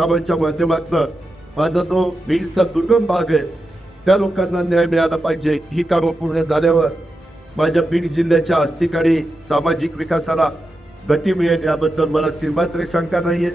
कामांच्या माध्यमातून माझा जो बीडचा दुर्गम भाग आहे त्या लोकांना न्याय मिळाला पाहिजे। ही कामं पूर्ण झाल्यावर माझ्या बीड जिल्ह्याच्या आर्थिक आणि सामाजिक विकासाला गती मिळेल याबद्दल मला तीव्र शंका नाहीये।